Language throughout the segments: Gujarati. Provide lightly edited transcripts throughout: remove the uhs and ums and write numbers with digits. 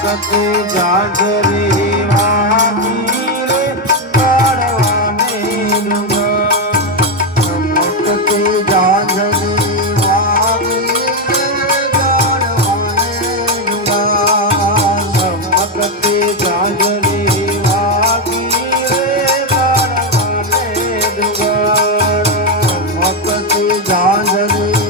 ચમકતી જાજરી વાગી રે કાળવાને ડુંગર ચમકતી જાજરી વાગી રે કાળવાને ડુંગર ચમકતી જાજરી વાગી રે કાળવાને ડુંગર ચમકતી જાજરી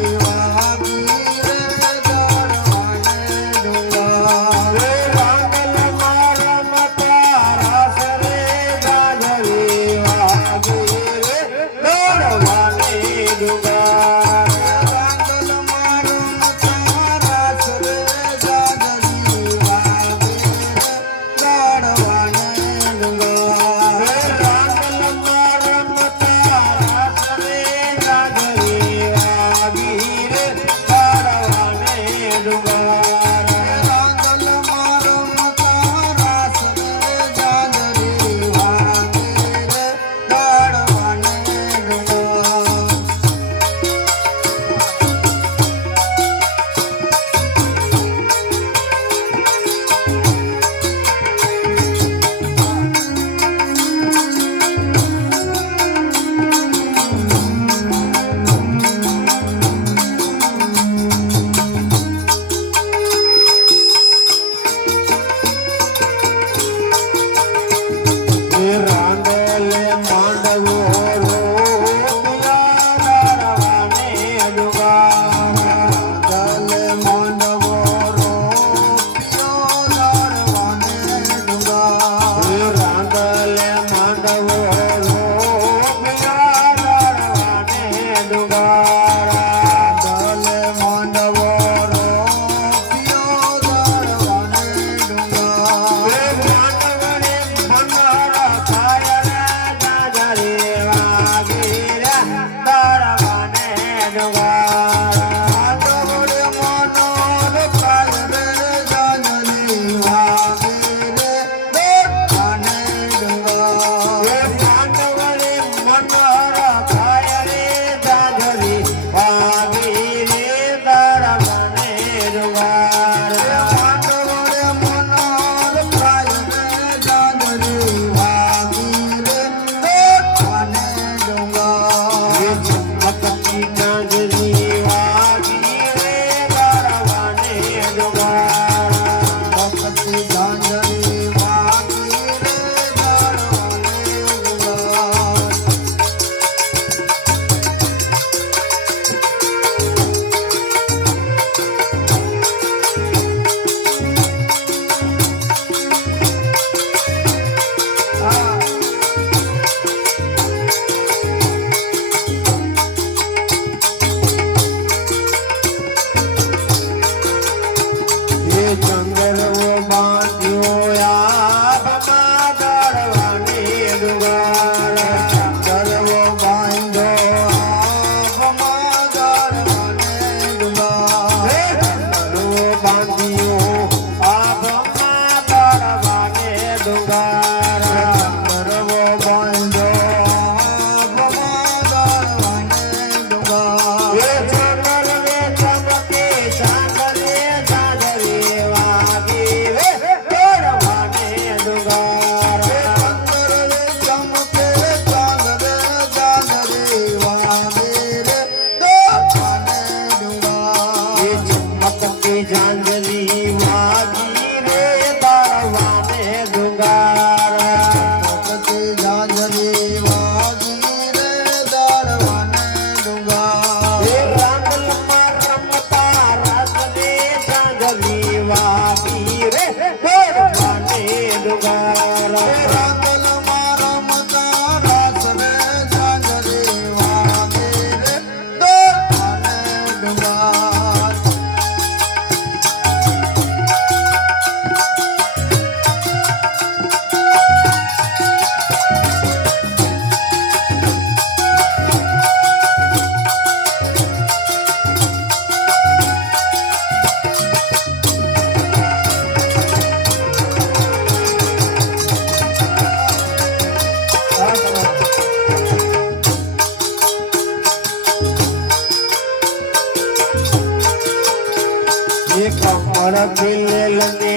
કમળ ખીલેલ ને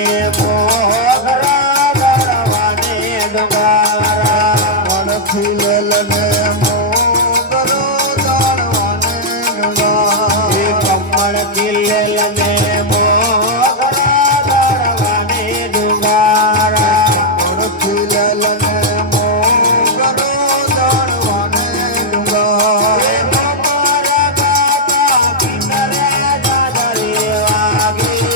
ખીલેલ ને મોગરા દળવાને ડુંગારા ખીલેલ ને મોગરો દળવાને ડુંગારા અમારા ગાતા કિન્નરે જાજરી વાગી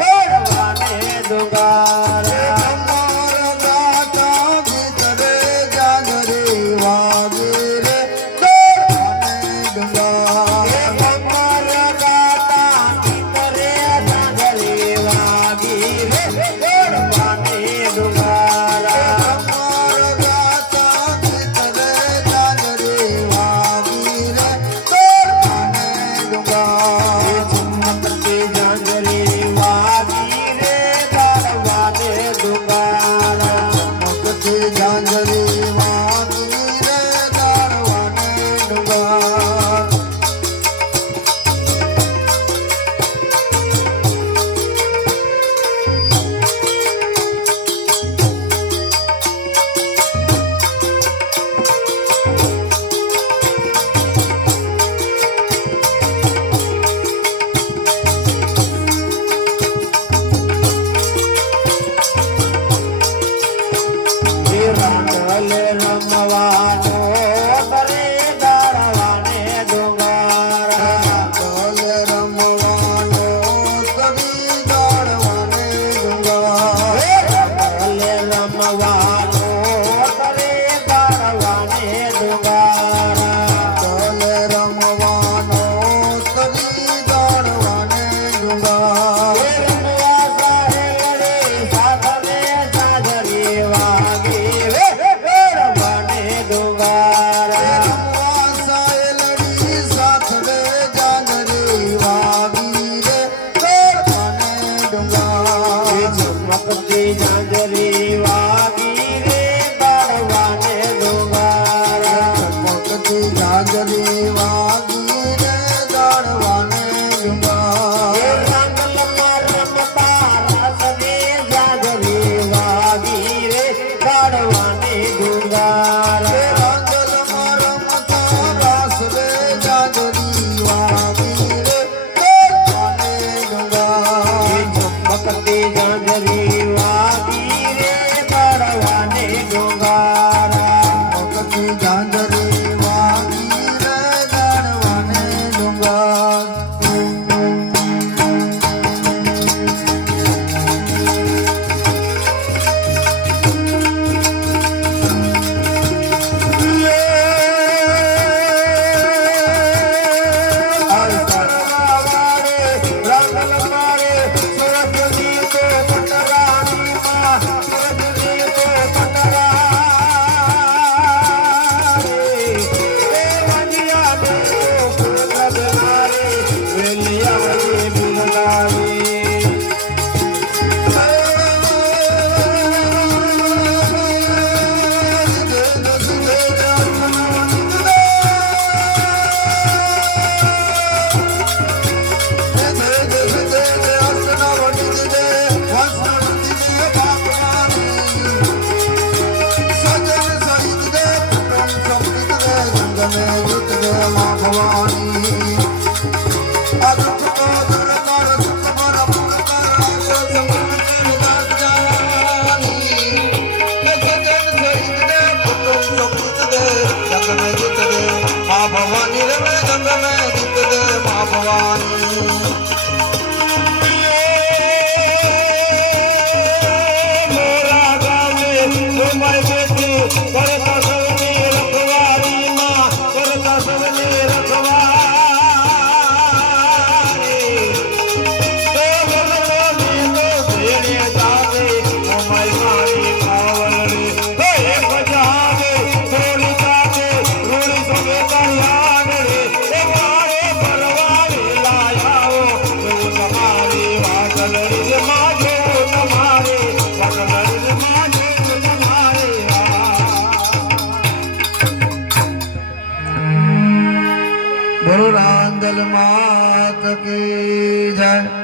દળવાને ડુંગારા અમારા ગાતા કિન્નરે જાજરી વાગી રે દળવાને ડુંગારા અમારા ગાતા કિન્નરે જાજરી વાગી રે દળવાને ડુંગારા અમારા ગાતા કિન્નરે જાજરી વાગી રે દળવાને ડુંગારા ચમકતી જાજરી વાગી રે દળવાને ડુંગારા ચમકતી જાજરી વાગી રે દળવાને ડુંગારા રાંગલે રમવાનો કરે દળવાને ડુંગારા રાંગલે રમવાનો કરી દળવાને ડુંગારા રાંગલે રમવાનો કરે દળવાને ડુંગારા રાંગલે રમવાનો કરી દળવાને ડુંગારા રમવા સાહેલડે સાધને સાજરી વાગી દળવાને ડુંગારા રમવા સાહેલડી સાથે જાજરી વાગી રે દળવાને ડુંગારા ચમકતી જાજરી વાગી રે દળવાને ડુંગારા ચમકતી જાજરી વાગી રે દળવાને ડુંગારા રંગલમાં રમતા રસને જાજરી વાગી રે દળવાને ડુંગારા રંગલમાં રમતા રસને જાજરી વાગી રે દળવાને ડુંગારા ચમકતી જાજરી વાગી રે દળવાને ડુંગારા ચમકતી જાજરી વાગી રે દળવાને ભવાની રમે ગંગ મે જીત દે મા ભવાની મોરા ગાવે તમારી બેટી કરતા સૌની રખવારી માં કરતા સૌની રખવારી તો બોલવાની તો ભેણે જાવે અમારી મારી કાવલરી હે એક જાવે થોડી જાવે રૂડી સગે કલ્યાણરી એ મારે ભરવારી લાયાઓ તો તમારી વાગલરી માજો તમારી વાગલરી માજો તમારી બોલો રાંદલ માત કી જય।